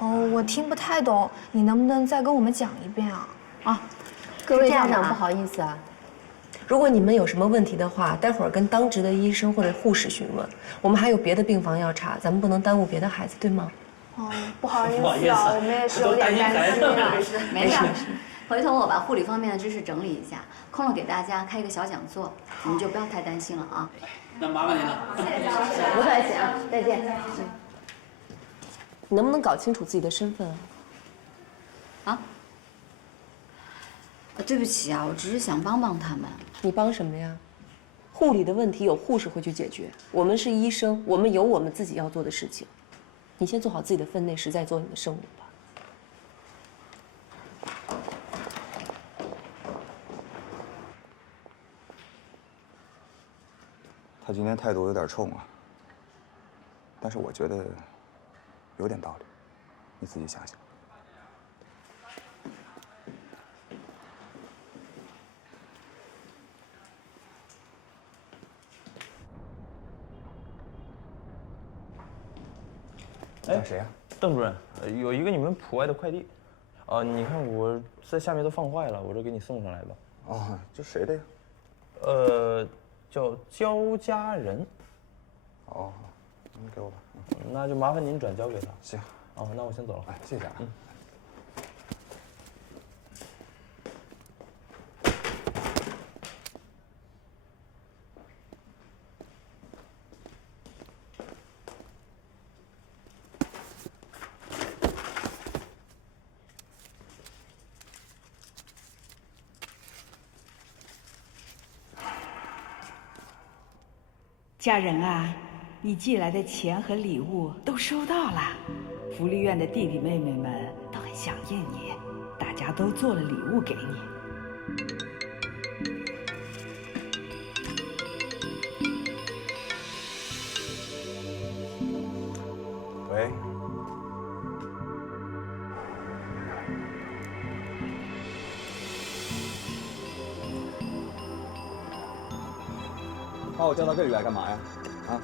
哦，我听不太懂，你能不能再跟我们讲一遍啊？啊，各位家长不好意思啊，如果你们有什么问题的话，待会儿跟当值的医生或者护士询问。我们还有别的病房要查，咱们不能耽误别的孩子，对吗？哦，不好意思啊，我们也是有点担心啊。没事，回头我把护理方面的知识整理一下，空了给大家开一个小讲座，你们就不要太担心了啊。那麻烦您了。谢谢张老师，不客气啊，再见。你能不能搞清楚自己的身份啊？对不起啊，我只是想帮帮他们。你帮什么呀？护理的问题有护士会去解决，我们是医生，我们有我们自己要做的事情。你先做好自己的分内事，再做你的圣母吧。他今天态度有点冲啊，但是我觉得有点道理，你自己想想。哎，谁呀？邓主任，有一个你们普外的快递，你看我在下面都放坏了，我这给你送上来吧。哦，这谁的呀？叫焦家人。哦，你给我吧。那就麻烦您转交给他。行。哦，那我先走了。哎，谢谢啊。家人啊，你寄来的钱和礼物都收到了，福利院的弟弟妹妹们都很想念你，大家都做了礼物给你。喂。把我叫到这里来干嘛呀？啊？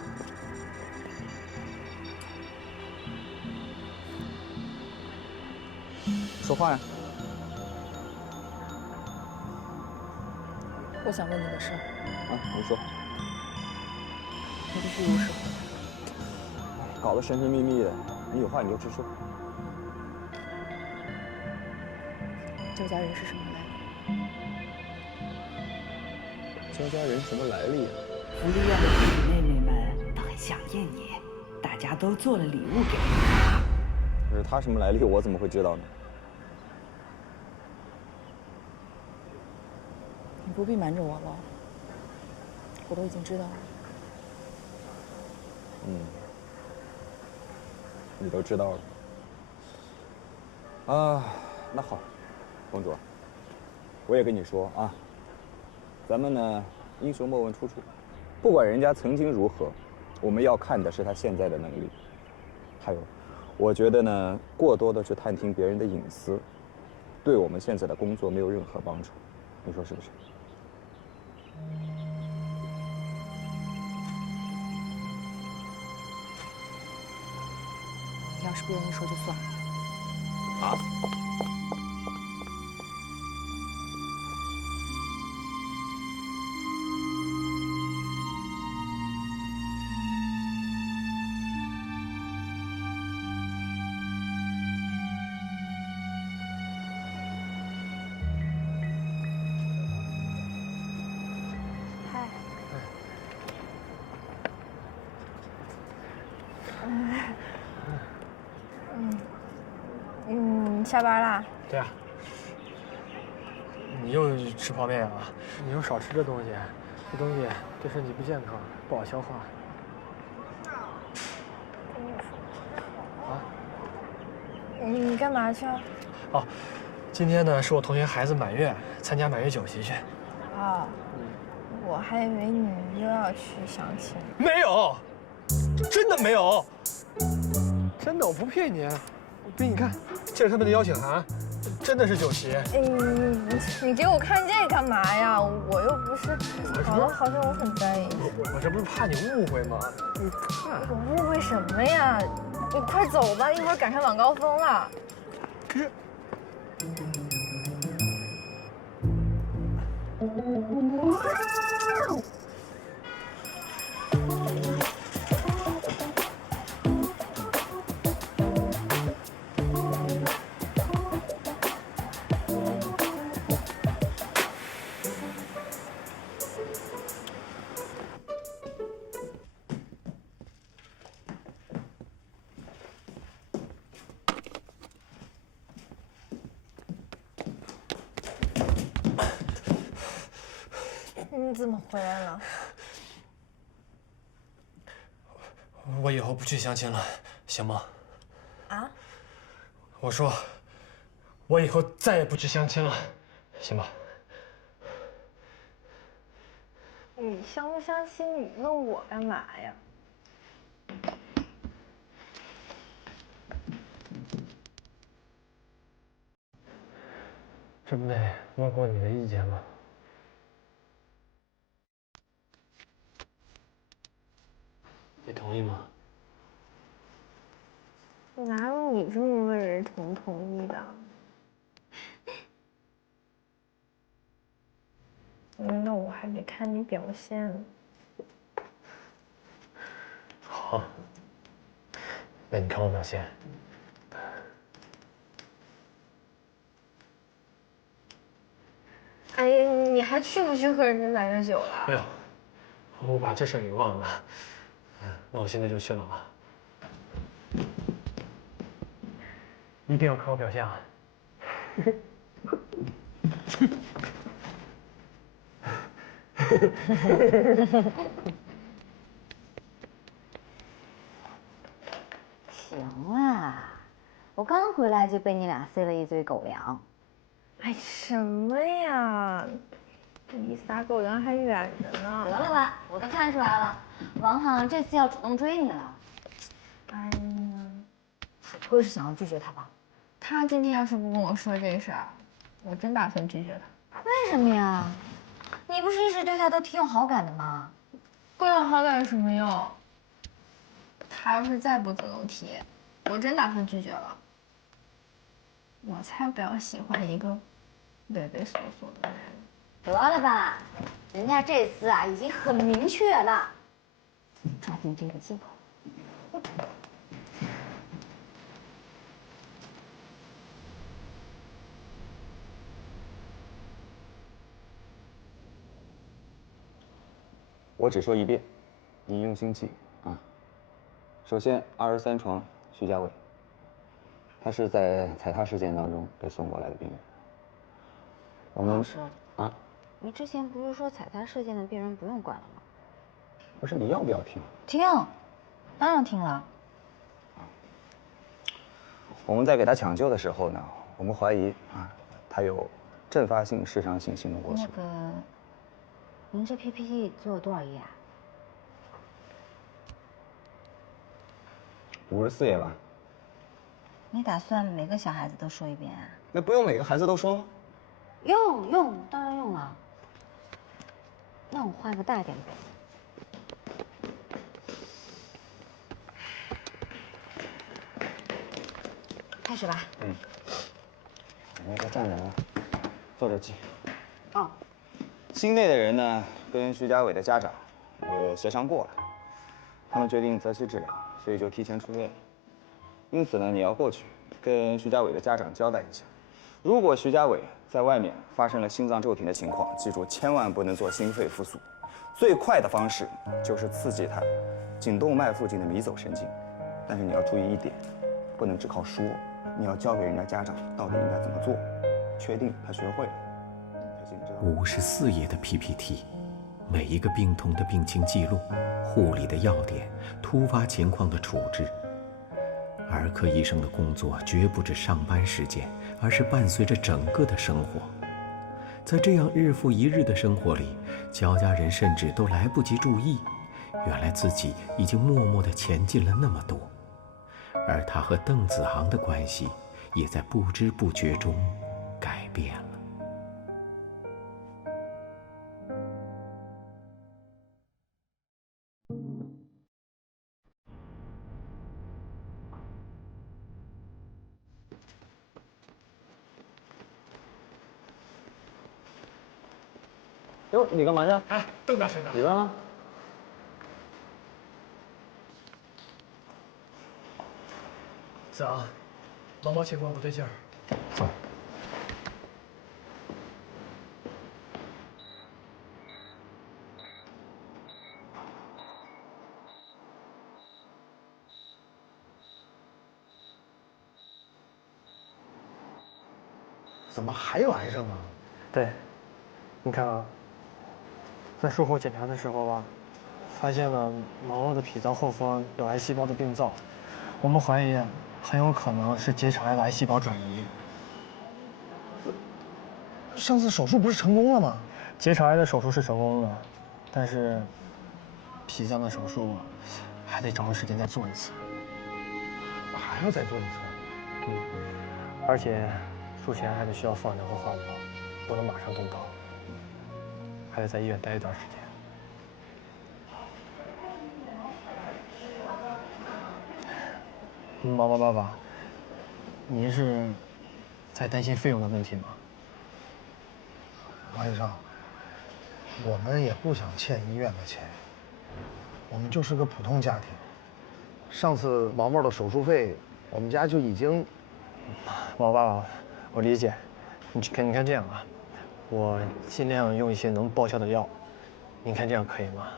说话呀！我想问你个事儿。啊，你说。你必须如实回答。搞得神神秘秘的，你有话你就直说。焦家人是什么来历？焦家人什么来历啊？福利院的弟弟妹妹们都很想念你，大家都做了礼物给你。可是他什么来历，我怎么会知道呢？你不必瞒着我了，我都已经知道了。你都知道了。啊，那好，公主，我也跟你说啊，咱们呢，英雄莫问出处，不管人家曾经如何，我们要看的是他现在的能力。还有，我觉得呢，过多的去探听别人的隐私，对我们现在的工作没有任何帮助，你说是不是？你要是不愿意说就算了。啊？下班啦？对啊。你又吃泡面啊？你又少吃这东西，这东西对身体不健康，不好消化。啊？你干嘛去啊？哦，今天呢是我同学孩子满月，参加满月酒席去。哦，我还以为你又要去相亲。没有，真的没有，真的我不骗你。我给你看，这是他们的邀请函，真的是酒席。哎，你给我看这干嘛呀？我又不是，搞得好像我很在意。我这不是怕你误会吗？你看，我误会什么呀？你快走吧，一会儿赶上晚高峰了。可是，你怎么回来了？我以后不去相亲了，行吗？啊？我说，我以后再也不去相亲了，行吧？你相不相亲？你问我干嘛呀？真妹问过你的意见吗？你同意吗？哪有你这么问人同不同意的？那我还得看你表现呢。好，那你看我表现。哎呀，你还去不去喝人家来的酒了？哎呦，我把这事儿给忘了。那我现在就去了啊。一定要看我表现啊！行啦，我刚回来就被你俩塞了一嘴狗粮。哎，什么呀？离撒狗粮还远着得呢。了吧，我都看出来了，王航这次要主动追你了。哎呀，不会是想要拒绝他吧？他今天要是不跟我说这事儿，我真打算拒绝他。为什么呀？你不是一直对他都挺有好感的吗？贵有好感有什么用？他要是再不择偶提，我真打算拒绝了。我才不要喜欢一个畏畏缩缩的男人。得了吧，人家这次啊已经很明确了，抓紧这个机会。我只说一遍，你用心记啊。首先，23床徐家伟，他是在踩踏事件当中被送过来的病人。我们老师啊，你之前不是说踩踏事件的病人不用管了吗？不是你要不要听？听，当然听了。我们在给他抢救的时候呢，我们怀疑啊，他有阵发性室伤性心动过速。那个，您这 PPT 做了多少页啊54页吧？你打算每个小孩子都说一遍啊？那不用每个孩子都说吗？用，当然用了。那我画个大点的。开始吧。你那个站着呢，坐着记。哦，心内的人呢，跟徐家伟的家长协商过了，他们决定择期治疗，所以就提前出院。因此呢，你要过去跟徐家伟的家长交代一下，如果徐家伟在外面发生了心脏骤停的情况，记住千万不能做心肺复苏，最快的方式就是刺激他颈动脉附近的迷走神经。但是你要注意一点，不能只靠说，你要教给人家家长到底应该怎么做，确定他学会了。 54页的 PPT， 每一个病童的病情记录、护理的要点、突发情况的处置。儿科医生的工作绝不止上班时间，而是伴随着整个的生活。在这样日复一日的生活里，焦家人甚至都来不及注意，原来自己已经默默地前进了那么多，而他和邓子航的关系也在不知不觉中改变了。哟，你干嘛去？哎，邓大神呢？里边呢？子昂，毛毛情况不对劲儿。走。怎么还有癌症啊？对，你看啊，在术后检查的时候吧，发现了毛毛的脾脏后方有癌细胞的病灶，我们怀疑很有可能是结肠癌的癌细胞转移。上次手术不是成功了吗？结肠癌的手术是成功了，但是脾脏的手术还得找个时间再做一次。还要再做一次？而且术前还得需要放疗和化疗，不能马上动刀，还得在医院待一段时间。毛毛爸爸，您是在担心费用的问题吗？王医生，我们也不想欠医院的钱，我们就是个普通家庭。上次毛毛的手术费，我们家就已经……毛爸爸，我理解。你看这样啊，我尽量用一些能报销的药，您看这样可以吗？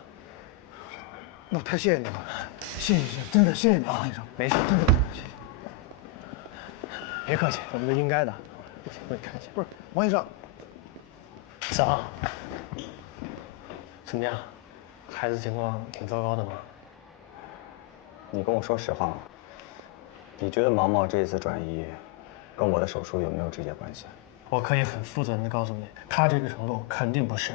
那太谢谢你了，谢谢，真的谢谢你，王医生。没事，真的谢谢。别客气，我们都应该的。我给你看一下。不是，王医生。子昂，怎么样？孩子情况挺糟糕的吗？你跟我说实话嘛？你觉得毛毛这次转移跟我的手术有没有直接关系？我可以很负责任的告诉你，他这个程度肯定不是。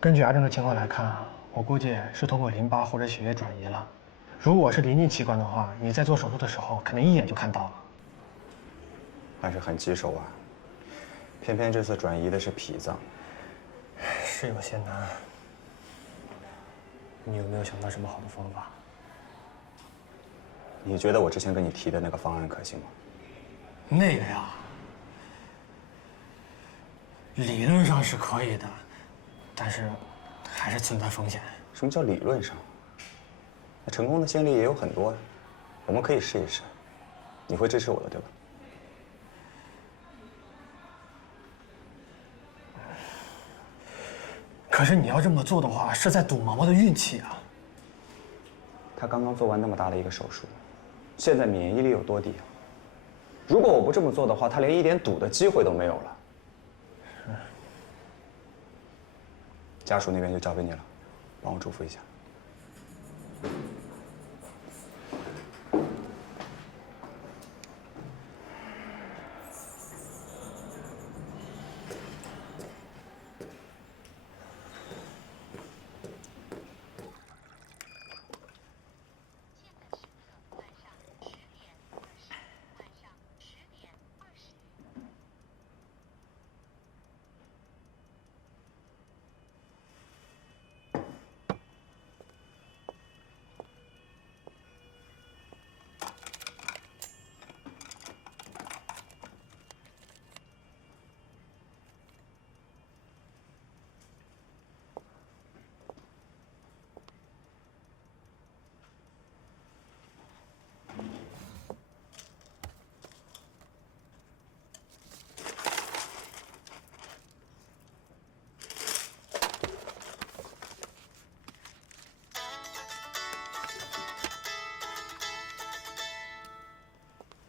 根据癌症的情况来看啊，我估计是通过淋巴或者血液转移了。如果是临近器官的话，你在做手术的时候肯定一眼就看到了。但是很棘手啊，偏偏这次转移的是脾脏，是有些难。你有没有想到什么好的方法？你觉得我之前跟你提的那个方案可行吗？那个呀，理论上是可以的，但是还是存在风险。什么叫理论上？那成功的先例也有很多，我们可以试一试。你会支持我的，对吧？可是你要这么做的话，是在赌毛毛的运气啊。他刚刚做完那么大的一个手术，现在免疫力有多低啊？如果我不这么做的话，他连一点赌的机会都没有了。家属那边就交给你了，帮我嘱咐一下。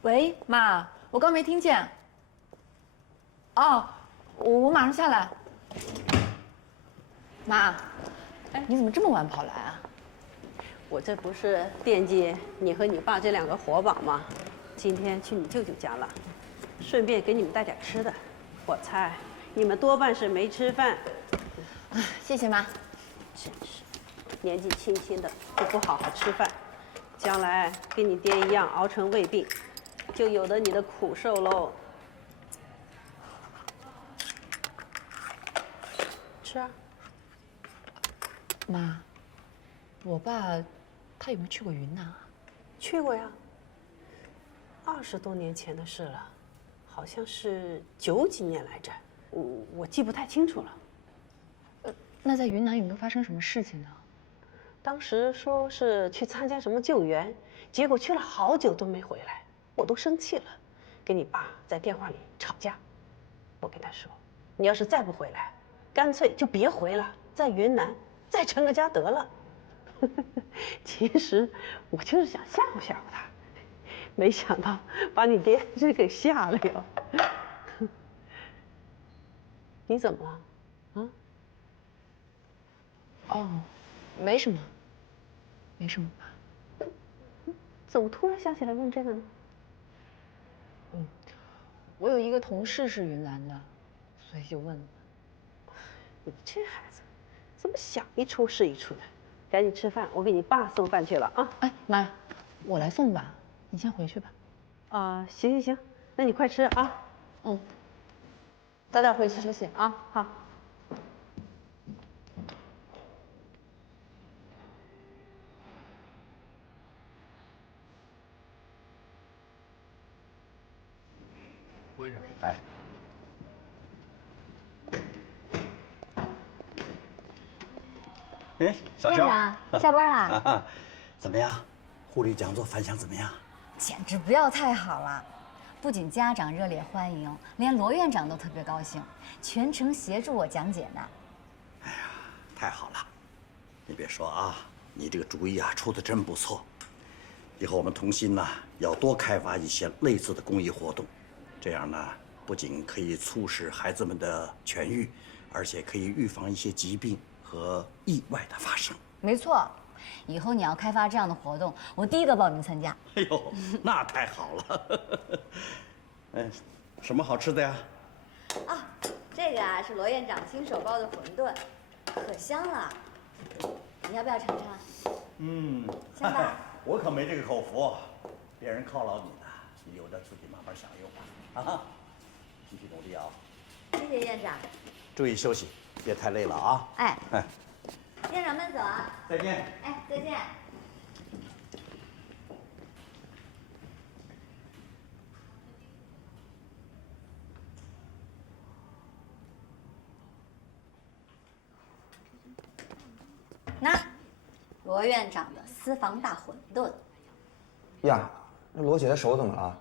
喂，妈，我刚没听见。哦，我马上下来。妈，哎，你怎么这么晚跑来啊？我这不是惦记你和你爸这两个活宝吗？今天去你舅舅家了，顺便给你们带点吃的。我猜你们多半是没吃饭。谢谢妈。真是，年纪轻轻的就不好好吃饭，将来跟你爹一样熬成胃病，就有了你的苦受喽。吃啊。妈，我爸他有没有去过云南啊？去过呀。20多年前的事了，好像是90几年来着，我记不太清楚了。那在云南有没有发生什么事情呢？当时说是去参加什么救援，结果去了好久都没回来，我都生气了，跟你爸在电话里吵架。我跟他说，你要是再不回来，干脆就别回了，在云南再成个家得了。其实我就是想吓唬吓唬他，没想到把你爹这给吓了哟。你怎么了？啊？哦，没什么，没什么吧。怎么突然想起来问这个呢？我有一个同事是云南的，所以就问了。你这孩子，怎么想一出是一出的？赶紧吃饭，我给你爸送饭去了啊！哎妈，我来送吧，你先回去吧。行行行，那你快吃啊。嗯，早点回去休息啊。好。为什么？哎。哎，小院长，下班啦？怎么样？护理讲座反响怎么样？简直不要太好了！不仅家长热烈欢迎，连罗院长都特别高兴，全程协助我讲解呢。哎呀，太好了！你别说啊，你这个主意啊出的真不错。以后我们同心呢要多开发一些类似的公益活动，这样呢不仅可以促使孩子们的痊愈，而且可以预防一些疾病和意外的发生。没错，以后你要开发这样的活动，我第一个报名参加。哎呦，那太好了！哎，什么好吃的呀？啊，这个啊是罗院长亲手包的馄饨，可香了。你要不要尝尝？嗯，香吧？我可没这个口福，别人犒劳你呢，你留着自己慢慢享用吧。啊，继续努力啊！谢谢院长。注意休息，别太累了啊！哎，哎，院长慢走啊！再见。哎，再见。那，罗院长的私房大馄饨。呀，那罗姐的手怎么了？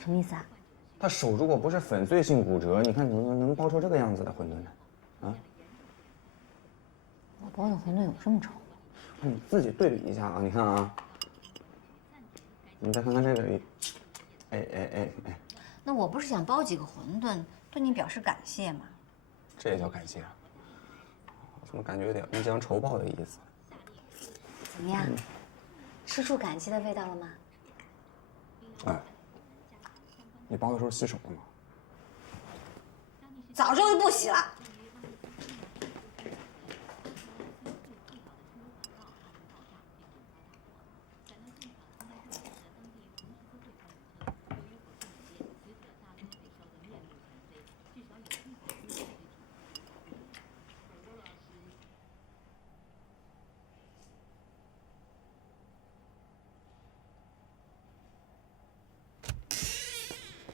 什么意思啊？她手如果不是粉碎性骨折，你看能包出这个样子的馄饨呢？啊？我包的馄饨有这么丑吗？你自己对比一下啊！你看啊，你再看看这个，哎，那我不是想包几个馄饨，对你表示感谢吗？这也叫感谢啊？我怎么感觉有点恩将仇报的意思？怎么样？吃出感激的味道了吗？哎，你包的时候洗手了吗？早就不洗了。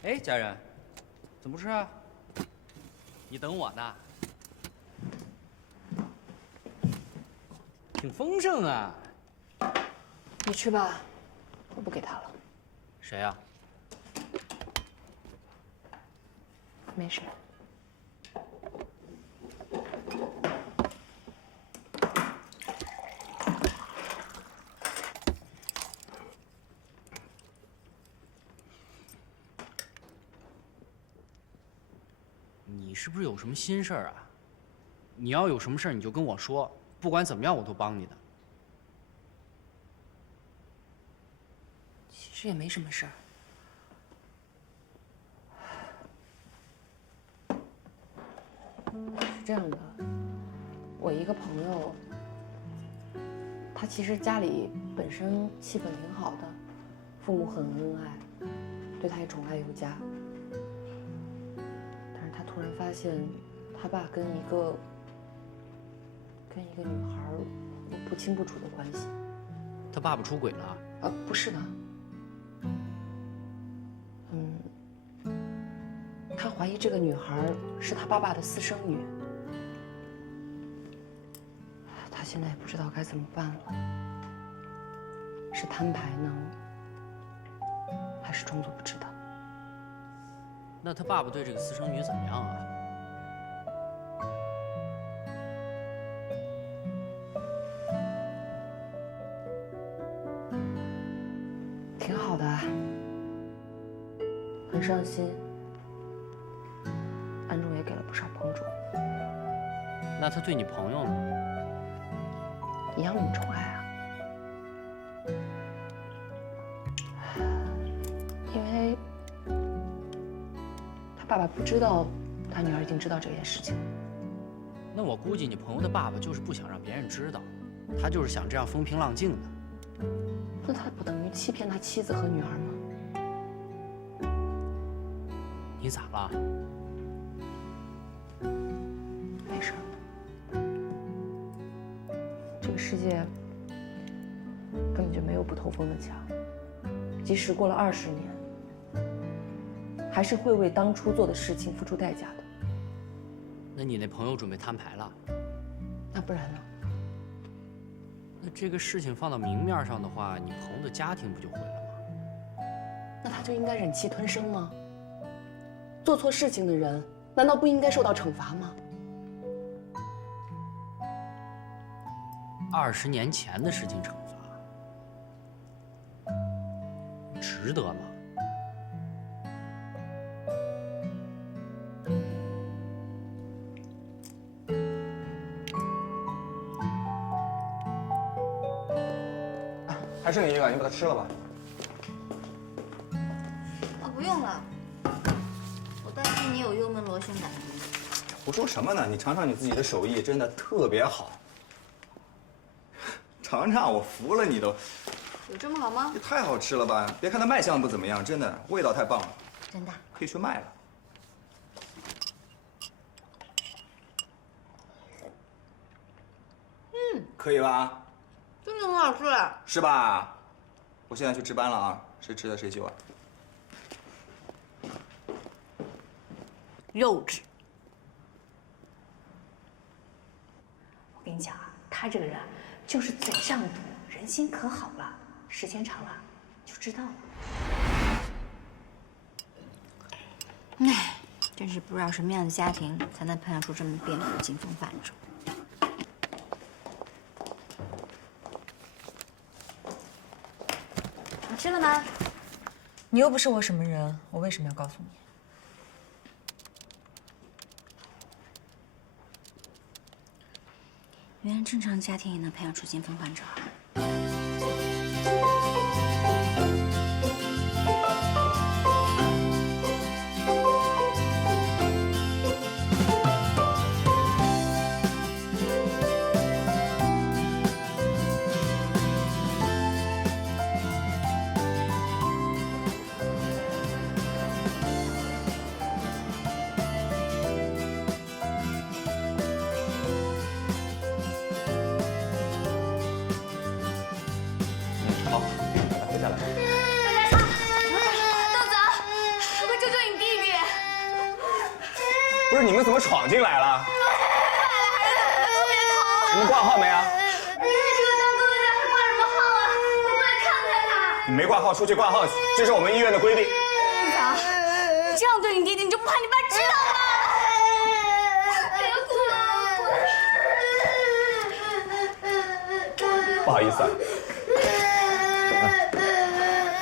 哎，家人，怎么不吃啊？你等我呢？挺丰盛啊。你吃吧，我不给他了。谁呀？没事。你是不是有什么心事儿啊？你要有什么事儿你就跟我说，不管怎么样我都帮你的。其实也没什么事儿。是这样的，我一个朋友，他其实家里本身气氛挺好的，父母很恩爱，对他也宠爱有加。但是他突然发现，他爸跟一个女孩有不清不楚的关系。他爸爸出轨了？不是的。他怀疑这个女孩是他爸爸的私生女。现在也不知道该怎么办了。是摊牌呢，还是装作不知道？那他爸爸对这个私生女怎么样啊？挺好的，很上心。安仲也给了不少帮助。那他对你朋友呢？一样那么宠爱啊。因为他爸爸不知道他女儿已经知道这件事情。那我估计你朋友的爸爸就是不想让别人知道，他就是想这样风平浪静的。那他不等于欺骗他妻子和女儿吗？你咋了？没事。这个世界根本就没有不透风的墙，即使过了20年，还是会为当初做的事情付出代价的。那你那朋友准备摊牌了？那不然呢？那这个事情放到明面上的话，你朋友的家庭不就毁了吗？那他就应该忍气吞声吗？做错事情的人，难道不应该受到惩罚吗？20年前的事情惩罚，值得吗？还剩你一个，你把它吃了吧。不用了，我担心你有幽门螺旋杆。胡说什么呢？你尝尝你自己的手艺，真的特别好。尝尝，我服了你都。有这么好吗？也太好吃了吧！别看它卖相不怎么样，真的味道太棒了。真的？可以去卖了。可以吧？真的很好吃，是吧？我现在去值班了啊，谁吃的谁救啊。幼稚。我跟你讲啊，他这个人就是嘴上毒，人心可好了，时间长了就知道了。唉，真是不知道什么样的家庭才能培养出这么变态的惊风犯者。你吃了吗？你又不是我什么人，我为什么要告诉你？原来正常家庭也能培养出惊风患者。不是你们怎么闯进来了？你们挂号没啊？这个当哥哥家还挂什么号啊？你过来看看他。你没挂号，出去挂号去，这是我们医院的规定。院长，你这样对你弟弟，你就不怕你爸知道吗？别哭。不好意思啊。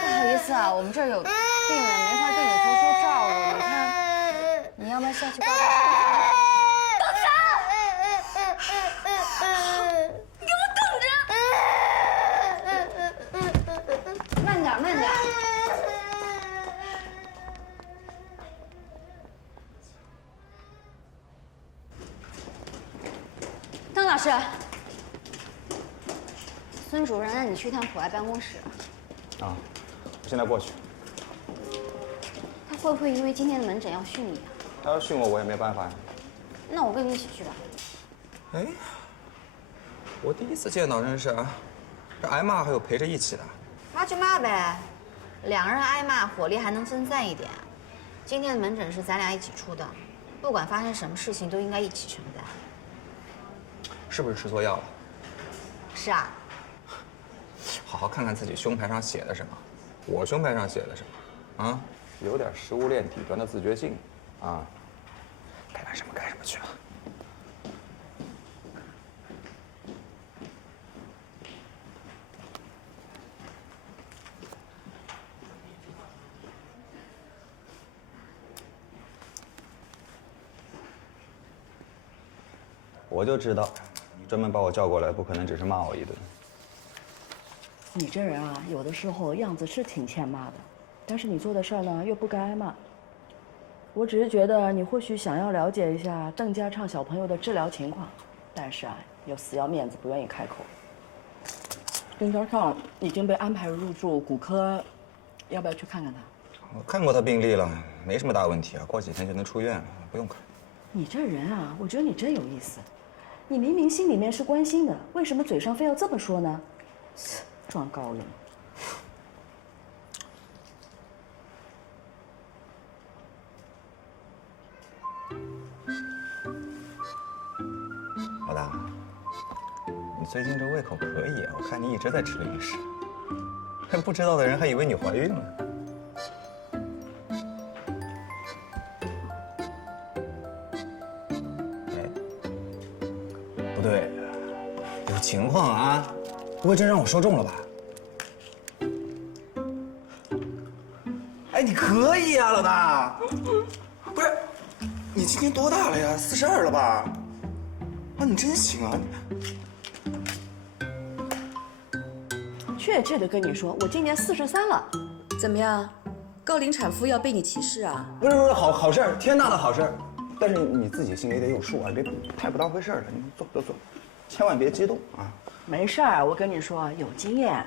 不好意思啊，我们这儿有病人，没法对你叔叔照顾。你看，你要不要下去报告？等啥？你给我等着！慢点，慢点。邓老师，孙主任让你去一趟普爱办公室。啊，我现在过去。他会不会因为今天的门诊要训你啊？他要训我，我也没办法呀。那我跟你一起去吧。哎，我第一次见到认识啊，这挨骂还有陪着一起的。骂就骂呗，两个人挨骂，火力还能分散一点。今天的门诊是咱俩一起出的，不管发生什么事情都应该一起承担。是不是吃错药了？是啊。好好看看自己胸牌上写的什么，我胸牌上写的什么，啊，有点食物链底端的自觉性，啊，该干什么干什么去吧。我就知道，专门把我叫过来，不可能只是骂我一顿。你这人啊，有的时候样子是挺欠骂的，但是你做的事儿呢又不该骂。我只是觉得你或许想要了解一下邓家畅小朋友的治疗情况，但是啊，又死要面子不愿意开口。邓家畅已经被安排入住骨科，要不要去看看他？我看过他病历了，没什么大问题啊，过几天就能出院了，不用看。你这人啊，我觉得你真有意思。你明明心里面是关心的，为什么嘴上非要这么说呢？装高冷。老大，你最近这胃口可以啊，我看你一直在吃零食，不知道的人还以为你怀孕了。不对，有情况啊，不会真让我说中了吧？哎，你可以呀，老大。不是，你今年多大了呀？42了吧？啊，你真行啊！确切的跟你说，我今年43了。怎么样？高龄产妇要被你歧视啊？不是，好事儿，天大的好事儿。但是你自己心里得有数啊，别太不当回事儿了。你坐，千万别激动啊。没事儿，我跟你说，有经验，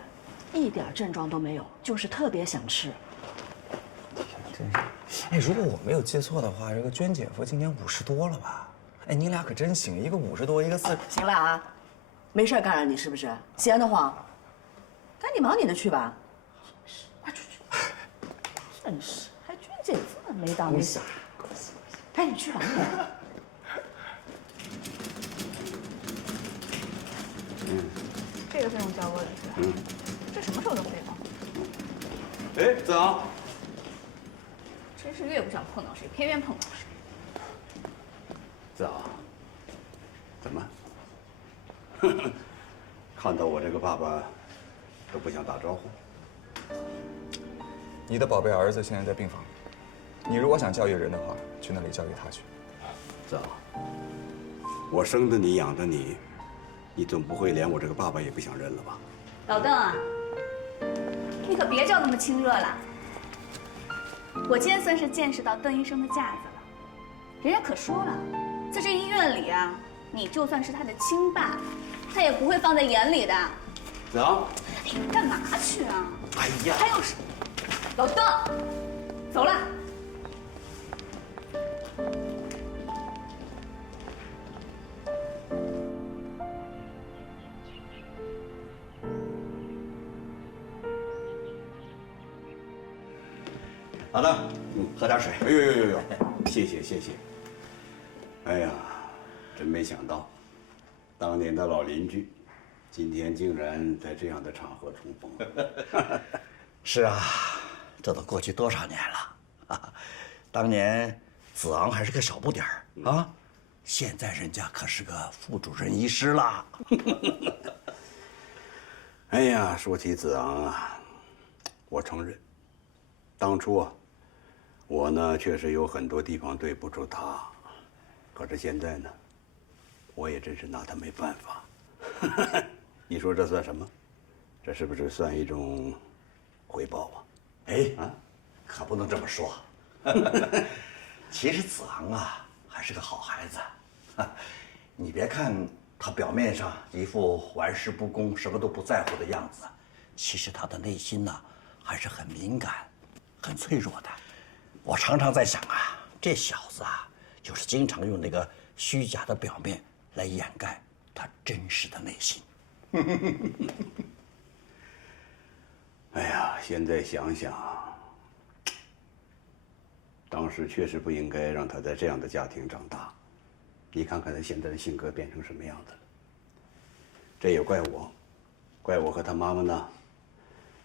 一点症状都没有，就是特别想吃。真是，哎，如果我没有记错的话，这个娟姐夫今年50多了吧？哎，你俩可真行，一个50多，一个40。行了啊，没事儿干扰你是不是？闲得慌，赶紧忙你的去吧。快出去！真是，还娟姐夫呢，没当没想。赶紧去吧你。这个费用交过来是吧？这什么时候的费用？哎，子昂，真是越不想碰到谁，偏偏碰到谁。子昂，怎么？看到我这个爸爸都不想打招呼？你的宝贝儿子现在在病房里，你如果想教育人的话，去那里教育他去。子昂，我生的你，养的你，你总不会连我这个爸爸也不想认了吧？老邓啊，你可别叫那么亲热了。我今天算是见识到邓医生的架子了，人家可说了，在这医院里啊，你就算是他的亲爸，他也不会放在眼里的。子昂，你干嘛去啊？哎呀，还有什？老邓，走了。老邓，喝点水。哎呦，谢谢。哎呀，真没想到，当年的老邻居，今天竟然在这样的场合重逢。是啊，这都过去多少年了啊！当年子昂还是个小不点儿啊，现在人家可是个副主任医师啦。哎呀，说起子昂啊，我承认，当初啊，我呢确实有很多地方对不住他，可是现在呢，我也真是拿他没办法。你说这算什么？这是不是算一种回报啊？哎，可不能这么说。其实子昂啊，还是个好孩子。你别看他表面上一副玩世不恭、什么都不在乎的样子，其实他的内心呢，还是很敏感、很脆弱的。我常常在想啊，这小子啊，就是经常用那个虚假的表面来掩盖他真实的内心。哎呀，现在想想，当时确实不应该让他在这样的家庭长大。你看看他现在的性格变成什么样子了。这也怪我，怪我和他妈妈呢，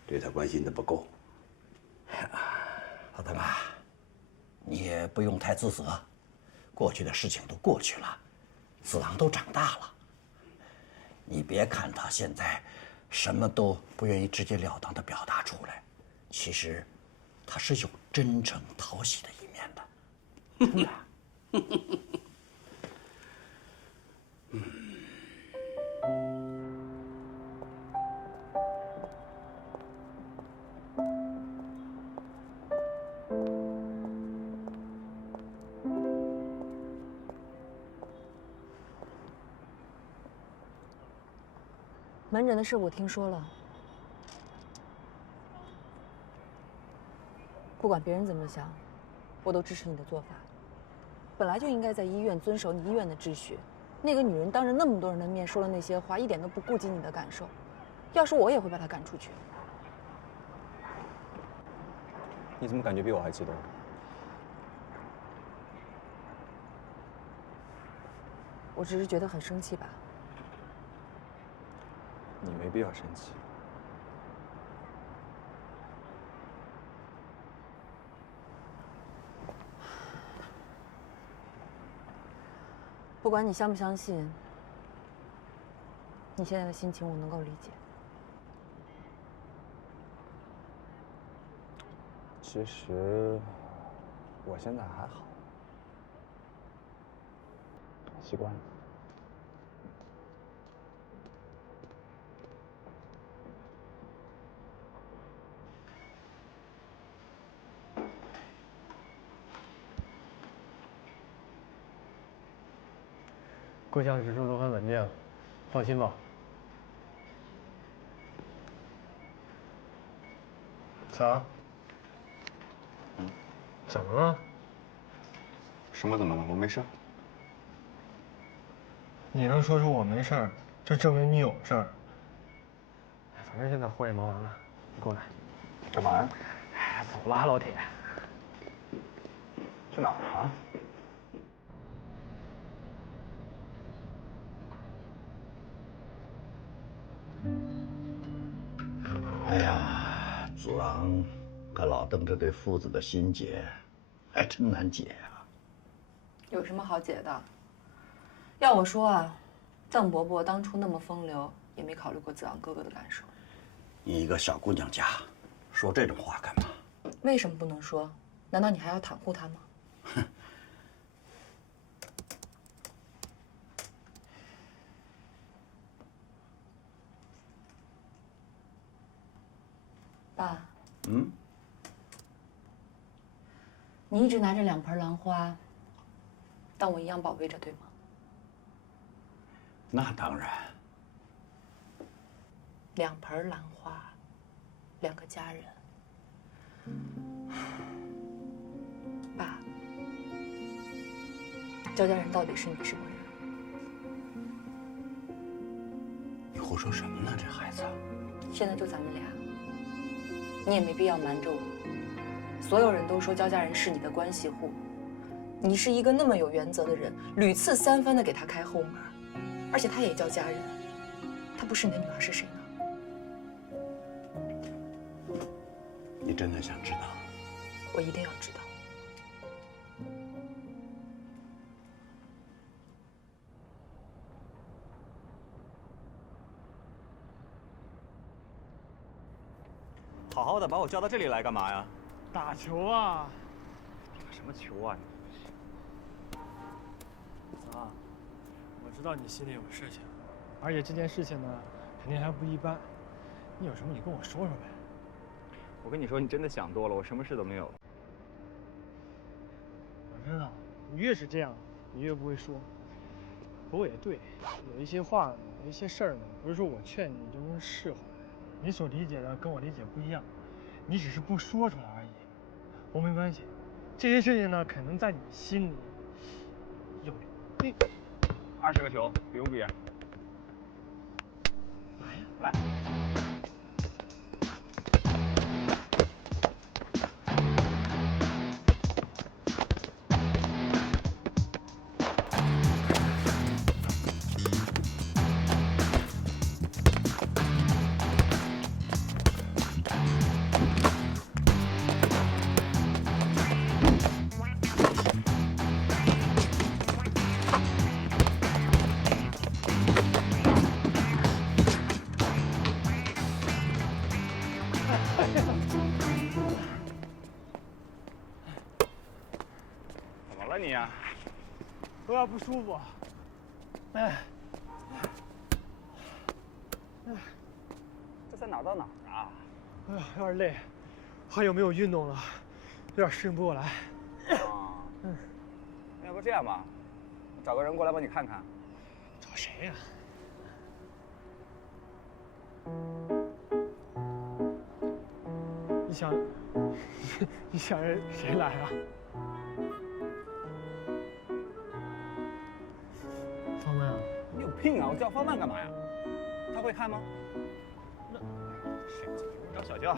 对他关心的不够。老大妈，你也不用太自责，过去的事情都过去了，子昂都长大了。你别看他现在什么都不愿意直截了当的表达出来，其实他是有真诚讨喜的一面的。真的。门诊的事我听说了，不管别人怎么想，我都支持你的做法。本来就应该在医院遵守你医院的秩序。那个女人当着那么多人的面说了那些话，一点都不顾及你的感受。要是我也会把她赶出去。你怎么感觉比我还激动？我只是觉得很生气吧。你没必要生气。不管你相不相信，你现在的心情我能够理解。其实我现在还好，习惯了。各项指数都很稳定，放心吧。子昂，怎么了？什么怎么了？我没事。你能说出我没事儿，就证明你有事儿。反正现在活也忙完了，你过来。干嘛呀？走了，老铁。去哪儿啊？哎呀，子昂和老邓这对父子的心结，还真难解呀。有什么好解的？要我说啊，邓伯伯当初那么风流，也没考虑过子昂哥哥的感受。你一个小姑娘家，说这种话干嘛？为什么不能说？难道你还要袒护他吗？爸，你一直拿着2盆兰花，当我一样宝贝着，对吗？那当然。 2盆兰花，2个家人。爸，焦家人到底是你什么人？你胡说什么呢？这孩子，现在就咱们俩，你也没必要瞒着我。所有人都说焦家人是你的关系户，你是一个那么有原则的人，屡次3番的给他开后门，而且他也叫家人，他不是你的女儿是谁呢？ 你真的想知道？我一定要知道。好好的把我叫到这里来干嘛呀？打球啊！打什么球啊？子昂，我知道你心里有事情，而且这件事情呢，肯定还不一般。你有什么你跟我说说呗。 我跟你说，你真的想多了，我什么事都没有。我知道，你越是这样，你越不会说。不过也对，有一些话，有一些事儿呢，不是说我劝你就能释怀。你所理解的跟我理解不一样，你只是不说出来而已。我没关系，这些事情呢，可能在你心里有你20个球，比不比？来呀，来。 子你啊？有点不舒服。哎，这才哪儿到哪儿啊？哎呀，有点累，好久没有运动了，有点适应不过来。啊，要不这样吧，找个人过来帮你看看。找谁呀？你想让谁来啊？方曼啊？你有病啊！我叫方曼干嘛呀？他会看吗？神经病！我找小娇。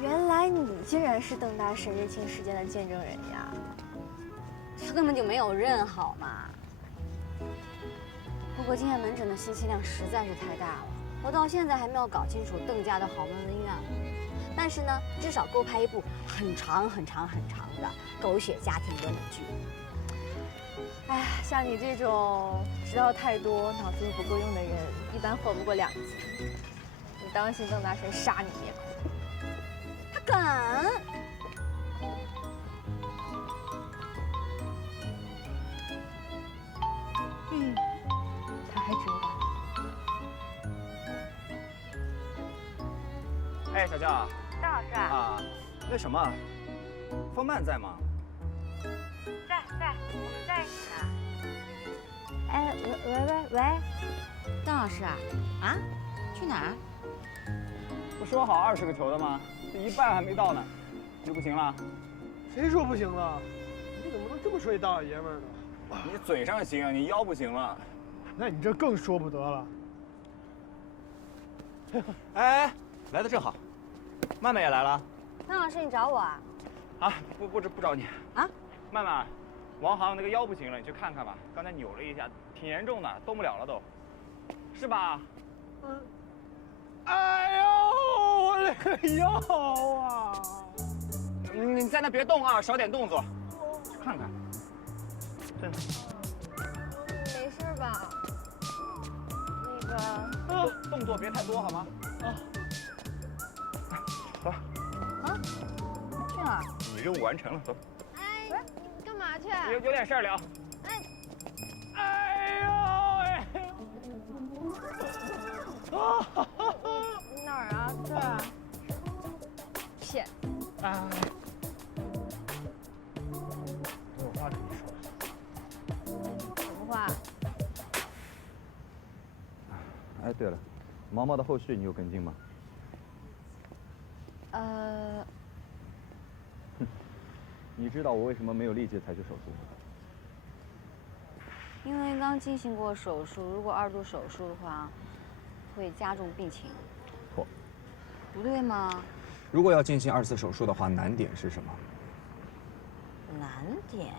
原来你竟然是邓大神认亲事件的见证人呀！他根本就没有认好嘛。不过今天门诊的信息量实在是太大了，我到现在还没有搞清楚邓家的豪门恩怨。但是呢，至少够拍一部很长很长很长的狗血家庭伦理剧。哎，像你这种知道太多、脑子不够用的人，一般活不过2集。你当心邓大神杀你灭口！他敢！他还知道。哎，小娇。邓老师啊，那什么，方曼在吗？在，我们在一起呢。哎，喂，邓老师啊，去哪儿？不说好20个球的吗？这一半还没到呢，就不行了？谁说不行了？你怎么能这么说一大老爷们儿呢？你嘴上行，你腰不行了。那你这更说不得了。哎，来的正好。曼曼也来了，邓老师，你找我啊？啊，不找你啊。曼曼，王航那个腰不行了，你去看看吧。刚才扭了一下，挺严重的，动不了了都，是吧？哎呦，我这个腰啊！你在那别动啊，少点动作，去看看。真的。没事吧？那个，动作别太多好吗？走。啊？去哪儿？你任务完成了，走。哎，你干嘛去？有点事儿聊。哎呦喂！哪儿啊？这儿。骗。哎。我有话跟你说。什么话？哎，对了，毛毛的后续你有跟进吗？你知道我为什么没有立即采取手术？因为刚进行过手术，如果2度手术的话，会加重病情。错。不对吗？如果要进行2次手术的话，难点是什么？难点？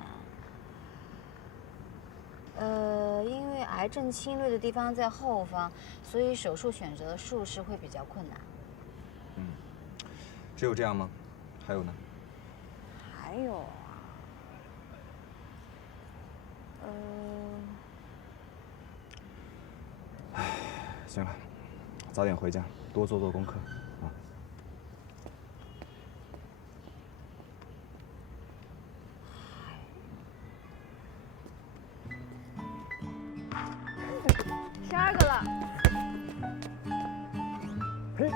因为癌症侵略的地方在后方，所以手术选择的术式会比较困难。只有这样吗？还有呢？还有啊，行了，早点回家，多做做功课啊。12个了。嘿。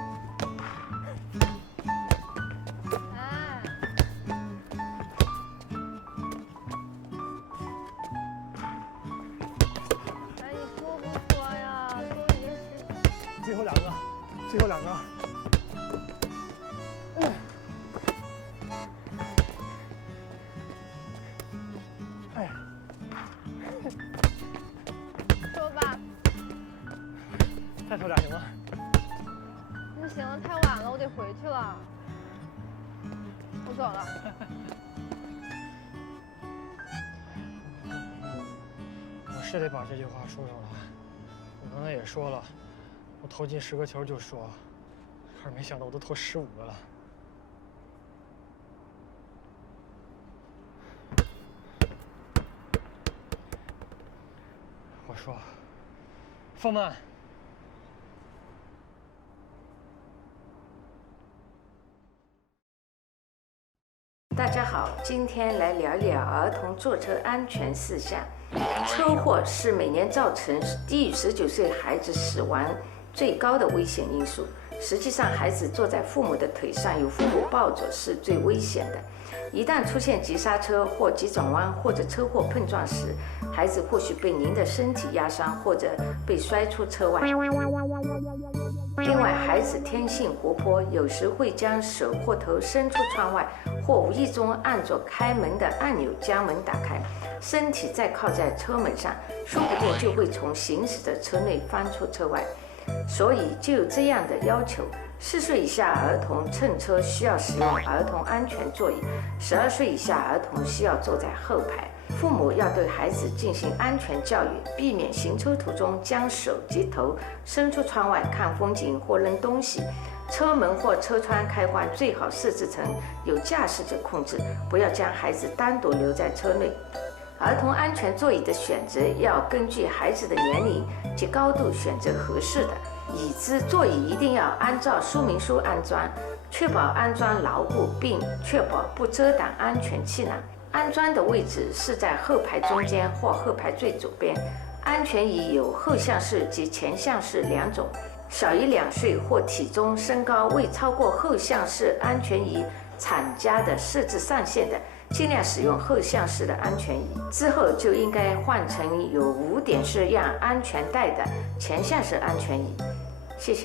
最后2个，最后2个。哎，说吧。再抽俩行吗？不行了，太晚了，我得回去了。我走了。我是得把这句话说出来。我刚才也说了。我投进10个球就说，可是没想到我都投15个了。我说，方曼。大家好，今天来聊一聊儿童坐车安全事项。车祸是每年造成低于19岁孩子死亡最高的危险因素。实际上，孩子坐在父母的腿上，由父母抱着是最危险的。一旦出现急刹车或急转弯或者车祸碰撞时，孩子或许被您的身体压伤，或者被摔出车外。另外，孩子天性活泼，有时会将手或头伸出窗外，或无意中按着开门的按钮将门打开，身体再靠在车门上，说不定就会从行驶的车内翻出车外。所以就有这样的要求：4岁以下儿童乘车需要使用儿童安全座椅，12岁以下儿童需要坐在后排。父母要对孩子进行安全教育，避免行车途中将手及头伸出窗外看风景或扔东西。车门或车窗开关最好设置成由驾驶者控制，不要将孩子单独留在车内。儿童安全座椅的选择要根据孩子的年龄及高度选择合适的。椅子、座椅一定要按照说明书安装，确保安装牢固，并确保不遮挡安全气囊。安装的位置是在后排中间或后排最左边。安全椅有后向式及前向式2种。小于2岁或体重身高未超过后向式安全椅厂家的设置上限的，尽量使用后向式的安全椅。之后就应该换成有5点式样安全带的前向式安全椅。谢谢。